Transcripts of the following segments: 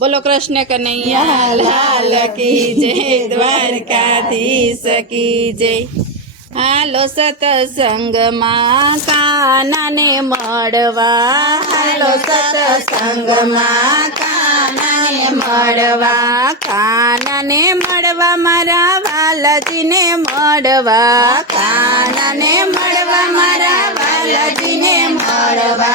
बोलो कृष्ण कन्हैया लाल की जय, द्वारकाधीश की जय। हालो सत्संग मां काना ने मळवा, हालो सत्संग मां काना ने मळवा, काना ने मळवा मारा वालाजी ने मळवा, काना ने मळवा मारा वालाजी ने मळवा।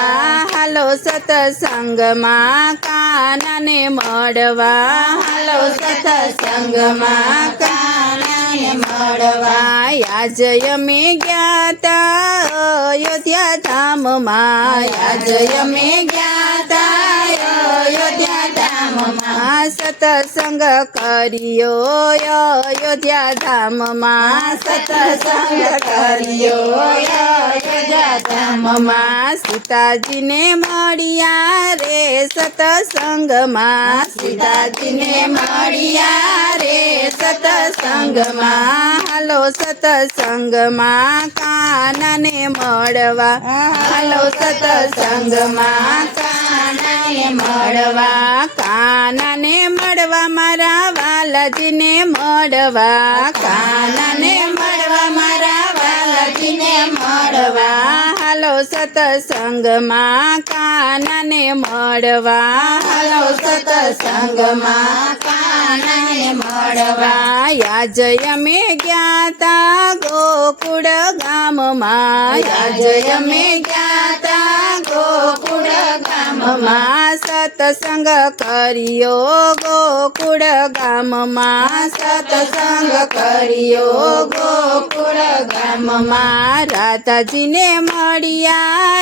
हालो सत्संग मां काना ने मळवा, हालो सत्संग मां काना ने मळवा। आज यमे ज्ञाता अयोध्या धाम मां, आज यमे ज्ञाता अयोध्या धाम मां, सत्संग करियो अयोध्या धाम मां, सत्संग करियो अयोध्या धाम मां। सीताजी ने मळिया रे सत्संग मां, सीताजी ने मळिया रे सत्संग मां। हालो सत्संग मां काना ने मळवा, हालो सत्संग मां काना ने मळवा, काना ने मळवा मारा वालाजी ने मळवा, काना ने मळवा मारा वालाजी ने मळवा। हालो सत्संग मां काना ने मळवा, हालो सत्संग मां काना ने मळवा। आज यमे ज्ञाता गोकुळ गाम मां, आज यमे ज्ञाता गोकुळ गाम मां, सत्संग करियो गोकुळ गाम मां, सत्संग करियो गोकुळ गाम मां। राधाजी ने मळिया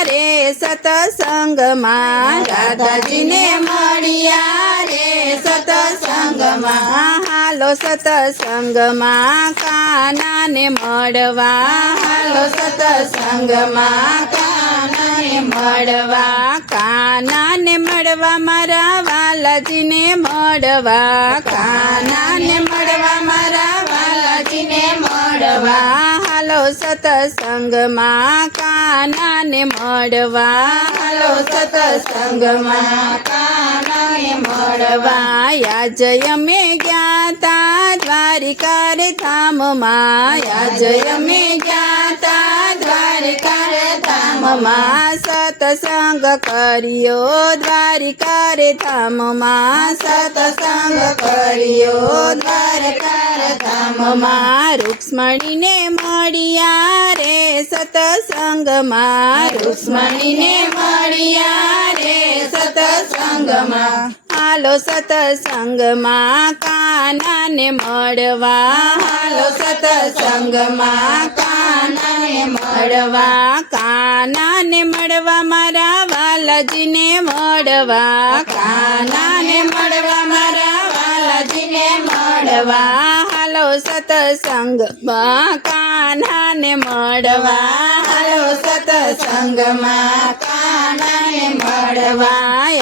रे सत्संग मां, राधाजी ने मळिया रे सत्संग मां। हालो सत्संग मां काना ने मळवा, हालो सत्संग मां काना ने मळवा, काना ने मळवा मारा वालाजी ने मळवा, काना ने मळवा मारा वालाजी ने मळवा। हालो सत्संग मां काना ने मळवा, हालो सत्संग मां काना ने मळवा। आज यमे ज्ञाता द्वारिका रे धाम मां, आज यमे ज्ञाता द्वारिका रे धाम मां, सत्संग करियो द्वारिका रे धाम मां, सत्संग करियो द्वारिका रे धाम मां। रुक्ष्मणी ने मळिया रे सत्संग मां, रुक्ष्मणी ने मळिया रे सत्संग मां। हालो सत्संग मां काना ने मळवा, हालो सत्संग मां काना ने मळवा, काना ने मळवा मारा वालाजी ने मळवा, काना ने मळवा मारा वालाजी ने मळवा। हालो सत्संग मां काना ने मळवा, हालो सत्संग मां काना ने मळवा।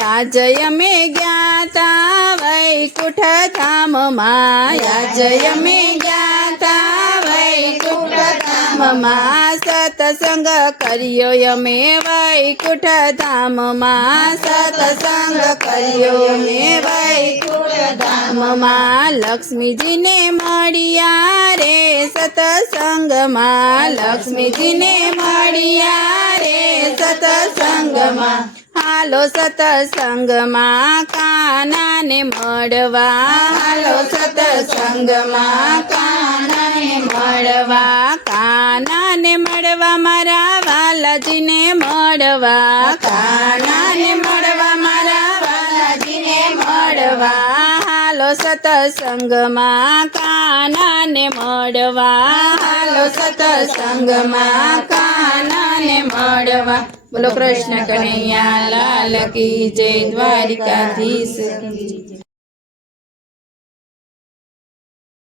आज यमे ज्ञाता वैकुंठ धाम मां, आज यमे ज्ञाता वैकुंठ धाम मां, सत्संग करियो यमे वैकुंठ धाम मां, सत्संग करियो यमे वैकुंठ धाम मां। लक्ष्मीजी ने मळिया रे सत्संग मां, लक्ष्मीजी ने मळिया रे सत्संग मां। हालो सत्संग मां काना ने मळवा, हालो सत्संग मां काना ने मळवा, काना ने मळवा मारा वालाजी ने मळवा, काना ने मळवा मारा वालाजी ने मळवा। हालो सत्संग मां काना ने मळवा, हालो सत्संग मां काना ने मळवा। बोलो कृष्ण कन्हैया लाल की जय, द्वारिकाधीश की जय।